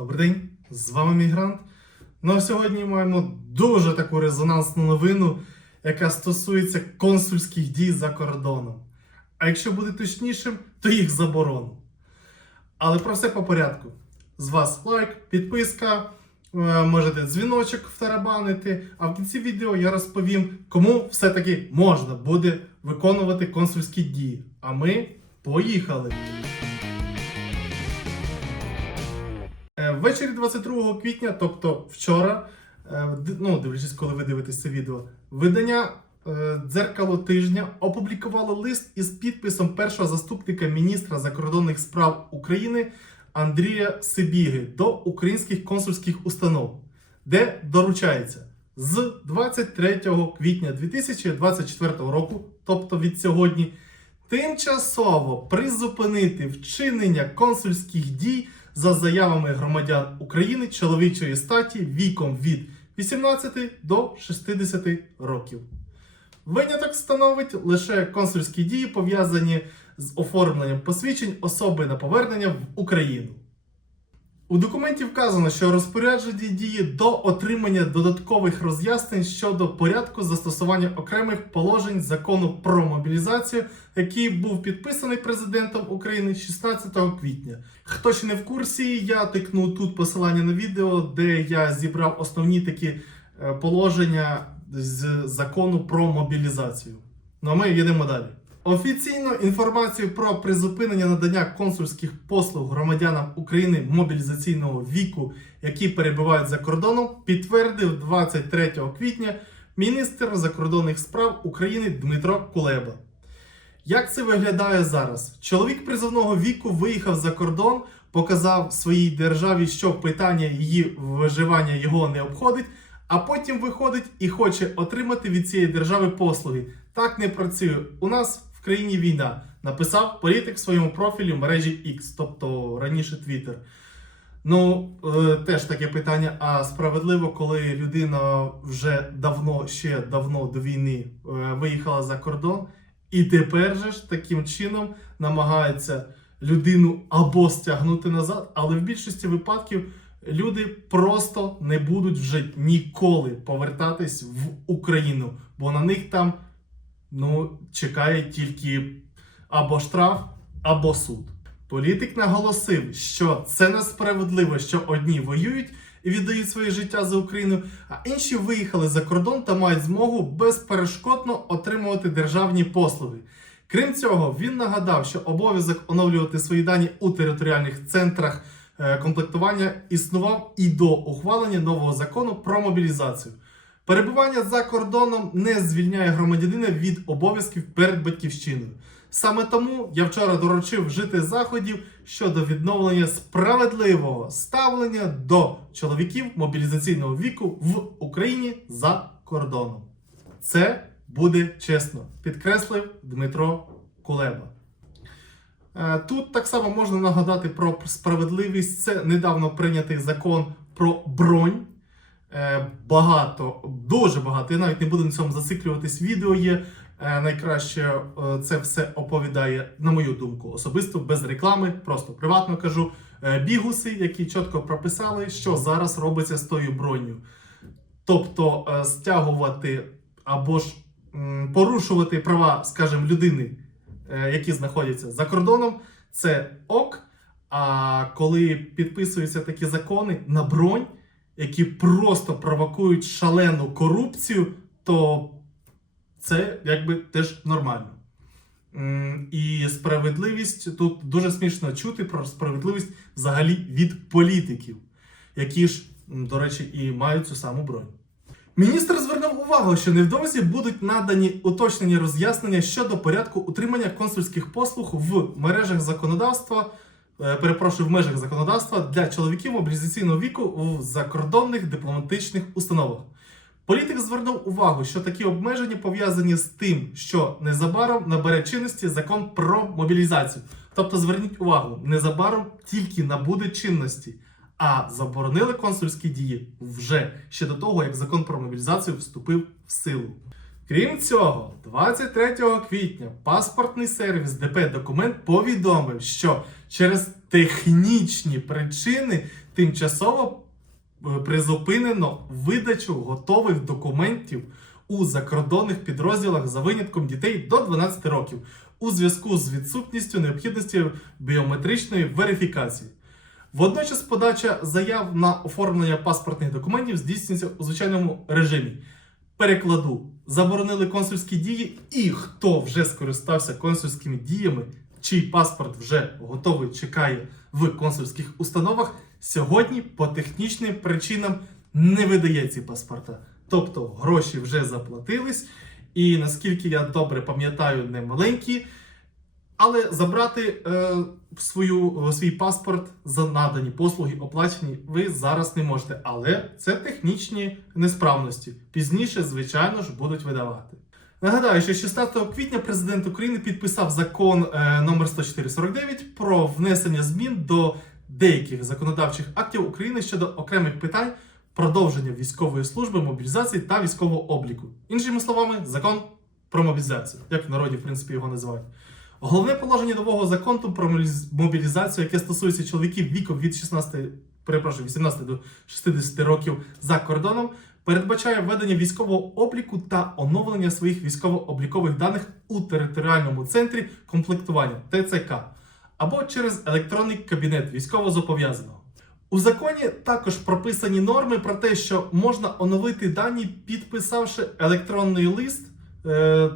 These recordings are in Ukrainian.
Добрий день, з вами Мігрант. Ну а сьогодні маємо дуже таку резонансну новину, яка стосується консульських дій за кордоном. А якщо бути точнішим, то їх заборону. Але про все по порядку. З вас лайк, підписка, е, можете дзвіночок втарабанити. А в кінці відео я розповім, кому все-таки можна буде виконувати консульські дії. А ми поїхали! Ввечері 22 квітня, тобто вчора, е, ну, дивлячись, коли ви дивитесь це відео, видання е, Дзеркало тижня опублікувало лист із підписом першого заступника міністра закордонних справ України Андрія Сибіги до українських консульських установ, де доручається з 23 квітня 2024 року, тобто від сьогодні, тимчасово призупинити вчинення консульських дій за заявами громадян України чоловічої статі віком від 18 до 60 років. Виняток становить лише консульські дії, пов'язані з оформленням посвідчень особи на повернення в Україну. У документі вказано, що розпорядження діє до отримання додаткових роз'яснень щодо порядку застосування окремих положень закону про мобілізацію, який був підписаний президентом України 16 квітня. Хто ще не в курсі, я тикну тут посилання на відео, де я зібрав основні такі е, положення з закону про мобілізацію. Ну а ми їдемо далі. Офіційну інформацію про призупинення надання консульських послуг громадянам України мобілізаційного віку, які перебувають за кордоном, підтвердив 23 квітня міністр закордонних справ України Дмитро Кулеба. Як це виглядає зараз? Чоловік призовного віку виїхав за кордон, показав своїй державі, що питання її виживання його не обходить, а потім виходить і хоче отримати від цієї держави послуги. Так не працює. У нас в країні війна. Написав політик в своєму профілі в мережі X, тобто раніше Twitter. Ну, е, теж таке питання. А справедливо, коли людина вже давно, ще давно до війни е, виїхала за кордон, і тепер же ж таким чином намагається людину або стягнути назад, але в більшості випадків люди просто не будуть вже ніколи повертатись в Україну, бо на них там ну, чекає тільки або штраф, або суд. Політик наголосив, що це несправедливо, що одні воюють і віддають своє життя за Україну, а інші виїхали за кордон та мають змогу безперешкодно отримувати державні послуги. Крім цього, він нагадав, що обов'язок оновлювати свої дані у територіальних центрах е, комплектування існував і до ухвалення нового закону про мобілізацію. Перебування за кордоном не звільняє громадянина від обов'язків перед батьківщиною. Саме тому я вчора доручив вжити заходів щодо відновлення справедливого ставлення до чоловіків мобілізаційного віку в Україні за кордоном. Це буде чесно, підкреслив Дмитро Кулеба. Е, Тут так само можна нагадати про справедливість. Це недавно прийнятий закон про бронь. Е, Багато, дуже багато. Я навіть не буду на цьому зациклюватись. Відео є. Е, Найкраще е, це все оповідає, на мою думку, особисто без реклами, просто приватно кажу. Бігуси, які чітко прописали, що зараз робиться з тою бронью. Тобто стягувати або ж порушувати права, скажімо, людини, які знаходяться за кордоном, це ок. А коли підписуються такі закони на бронь, які просто провокують шалену корупцію, то це якби теж нормально. І справедливість тут дуже смішно чути про справедливість взагалі від політиків, які ж, до речі, і мають цю саму бронь. Міністр звернув увагу, що невдовзі будуть надані уточнені роз'яснення щодо порядку утримання консульських послуг в мережах законодавства. Е, Перепрошую, в межах законодавства для чоловіків мобілізаційного віку в закордонних дипломатичних установах. Політик звернув увагу, що такі обмеження пов'язані з тим, що незабаром набере чинності закон про мобілізацію. Тобто, зверніть увагу, незабаром тільки набуде чинності, а заборонили консульські дії вже ще до того, як закон про мобілізацію вступив в силу. Крім цього, 23 квітня паспортний сервіс ДП Документ повідомив, що через технічні причини тимчасово е, призупинено видачу готових документів у закордонних підрозділах за винятком дітей до 12 років у зв'язку з відсутністю необхідності біометричної верифікації. Водночас подача заяв на оформлення паспортних документів здійснюється у звичайному режимі. Перекладу заборонили консульські дії, і хто вже скористався консульськими діями, чий паспорт вже готовий чекає в консульських установах, сьогодні по технічним причинам не видає ці паспорта. Тобто гроші вже заплатились, і наскільки я добре пам'ятаю, не маленькі, але забрати е, свою, свій паспорт за надані послуги оплачені ви зараз не можете. Але це технічні несправності. Пізніше, звичайно ж, будуть видавати. Нагадаю, що 16 квітня президент України підписав закон е, номер 10449 про внесення змін до деяких законодавчих актів України щодо окремих питань продовження військової служби, мобілізації та військового обліку. Іншими словами, закон про мобілізацію, як в народі, в принципі, його називають. Головне положення нового закону про мобіліз- мобілізацію, яке стосується чоловіків віком від 16, перепрошую, 18 до 60 років за кордоном, передбачає введення військового обліку та оновлення своїх військово-облікових даних у територіальному центрі комплектування ТЦК або через електронний кабінет військовозобов'язаного. У законі також прописані норми про те, що можна оновити дані, підписавши електронний лист, е,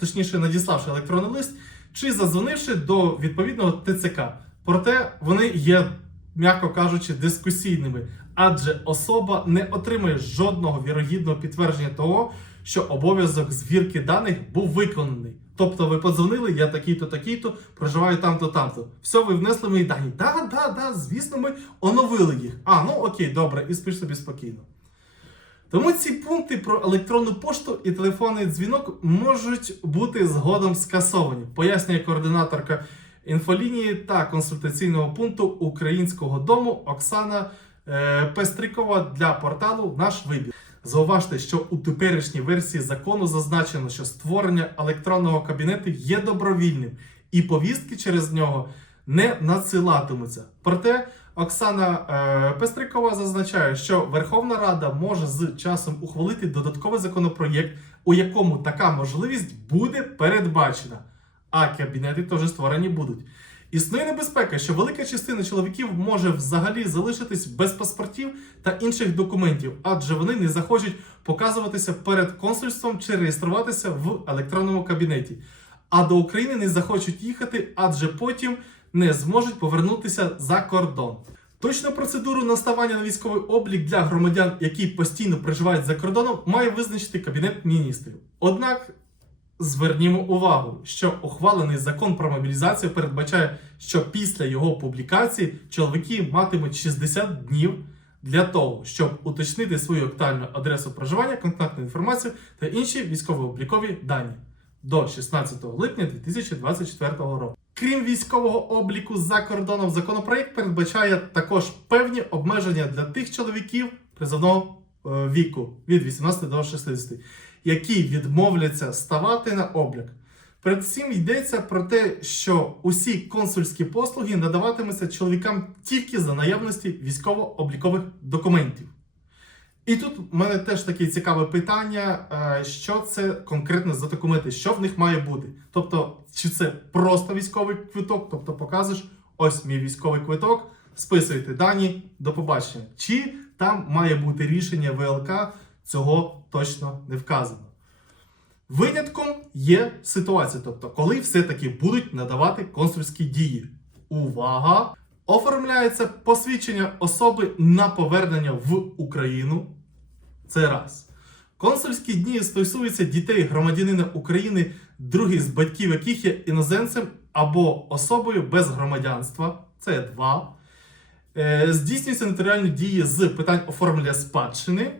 точніше надіславши електронний лист, чи задзвонивши до відповідного ТЦК. Проте вони є, м'яко кажучи, дискусійними, адже особа не отримує жодного вірогідного підтвердження того, що обов'язок звірки даних був виконаний. Тобто ви подзвонили, я такий-то, такий-то, проживаю там-то, там-то. Все, ви внесли мої дані. Да, да, да, звісно, ми оновили їх. А, ну окей, добре, і спиш собі спокійно. Тому ці пункти про електронну пошту і телефонний дзвінок можуть бути згодом скасовані, пояснює координаторка інфолінії та консультаційного пункту Українського дому Оксана е, Пестрикова для порталу Наш вибір. Зауважте, що у теперішній версії закону зазначено, що створення електронного кабінету є добровільним, і повістки через нього не надсилатимуться. Проте Оксана е, Пестрикова зазначає, що Верховна Рада може з часом ухвалити додатковий законопроєкт, у якому така можливість буде передбачена, а кабінети теж створені будуть. Існує небезпека, що велика частина чоловіків може взагалі залишитись без паспортів та інших документів, адже вони не захочуть показуватися перед консульством чи реєструватися в електронному кабінеті. А до України не захочуть їхати, адже потім не зможуть повернутися за кордон. Точну процедуру наставання на військовий облік для громадян, які постійно проживають за кордоном, має визначити Кабінет міністрів. Однак звернімо увагу, що ухвалений закон про мобілізацію передбачає, що після його публікації чоловіки матимуть 60 днів для того, щоб уточнити свою актуальну адресу проживання, контактну інформацію та інші військово-облікові дані до 16 липня 2024 року. Крім військового обліку за кордоном, законопроект передбачає також певні обмеження для тих чоловіків призовного е, віку від 18 до 60, які відмовляться ставати на облік. Перед цим йдеться про те, що усі консульські послуги надаватимуться чоловікам тільки за наявності військово-облікових документів. І тут в мене теж таке цікаве питання, е, що це конкретно за документи, що в них має бути. Тобто, чи це просто військовий квиток, тобто показуєш, ось мій військовий квиток, списуєте дані, до побачення. Чи там має бути рішення ВЛК, цього точно не вказано. Винятком є ситуація, тобто, коли все-таки будуть надавати консульські дії. Увага! Оформляється посвідчення особи на повернення в Україну. Це раз. Консульські дні стосуються дітей громадянина України, другий з батьків яких є іноземцем або особою без громадянства. Це два. Е, Здійснюються нотаріальні дії з питань оформлення спадщини.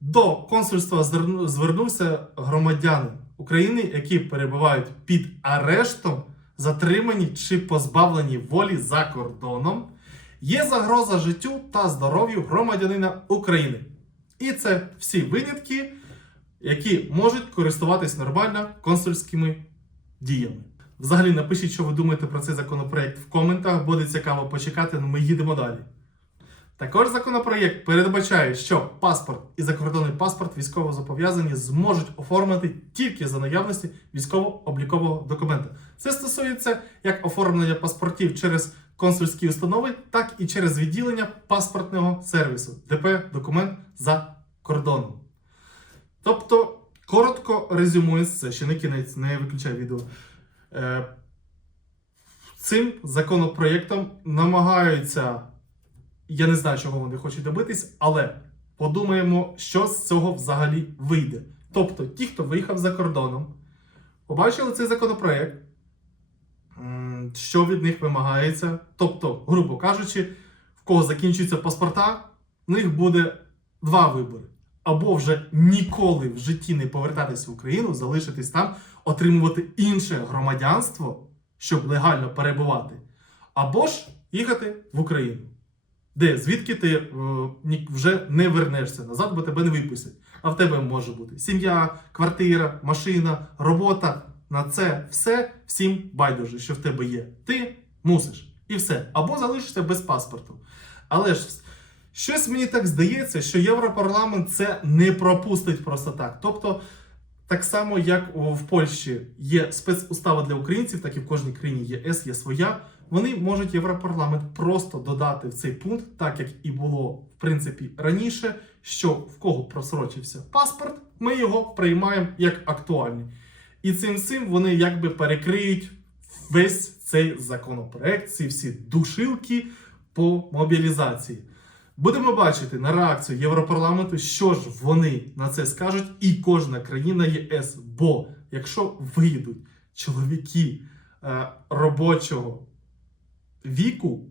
До консульства звернувся громадянин України, які перебувають під арештом, затримані чи позбавлені волі за кордоном. Є загроза життю та здоров'ю громадянина України. І це всі винятки, які можуть користуватись нормально консульськими діями. Взагалі напишіть, що ви думаєте про цей законопроект в коментах. Буде цікаво почекати, але ми їдемо далі. Також законопроєкт передбачає, що паспорт і закордонний паспорт військовозобов'язані зможуть оформити тільки за наявності військово-облікового документа. Це стосується як оформлення паспортів через консульські установи, так і через відділення паспортного сервісу ДП документ за кордоном. Тобто, коротко резюмую, це ще не кінець, не виключай відео. Е, цим законопроєктом намагаються, я не знаю, чого вони хочуть добитись, але подумаємо, що з цього взагалі вийде. Тобто, ті, хто виїхав за кордоном, побачили цей законопроєкт, що від них вимагається. Тобто, грубо кажучи, в кого закінчуються паспорта, в них буде два вибори. Або вже ніколи в житті не повертатись в Україну, залишитись там, отримувати інше громадянство, щоб легально перебувати, або ж їхати в Україну, де звідки ти е, вже не вернешся назад, бо тебе не випустять. А в тебе може бути сім'я, квартира, машина, робота. На це все всім байдуже, що в тебе є. Ти мусиш. І все. Або залишишся без паспорту. Але ж щось мені так здається, що Європарламент це не пропустить просто так. Тобто, так само, як в Польщі є спецустава для українців, так і в кожній країні ЄС є своя. Вони можуть Європарламент просто додати в цей пункт, так як і було в принципі раніше, що в кого просрочився паспорт, ми його приймаємо як актуальний. І цим цим вони якби перекриють весь цей законопроект, ці всі душилки по мобілізації. Будемо бачити на реакцію Європарламенту, що ж вони на це скажуть, і кожна країна ЄС. Бо якщо вийдуть чоловіки е, робочого віку,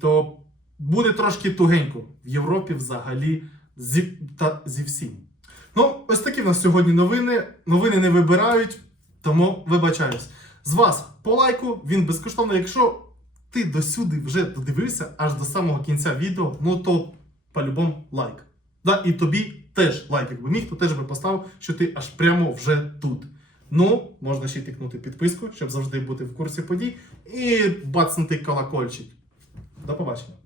то буде трошки тугенько в Європі взагалі зі, та зі всім. Ну, ось такі в нас сьогодні новини. Новини не вибирають, тому вибачаюсь. З вас по лайку, він безкоштовний. Якщо ти досюди вже додивився аж до самого кінця відео, ну то по-любому лайк. Да, і тобі теж лайк, якби міг, то теж би поставив, що ти аж прямо вже тут. Ну, можна ще тикнути підписку, щоб завжди бути в курсі подій, і бацнути колокольчик. До побачення.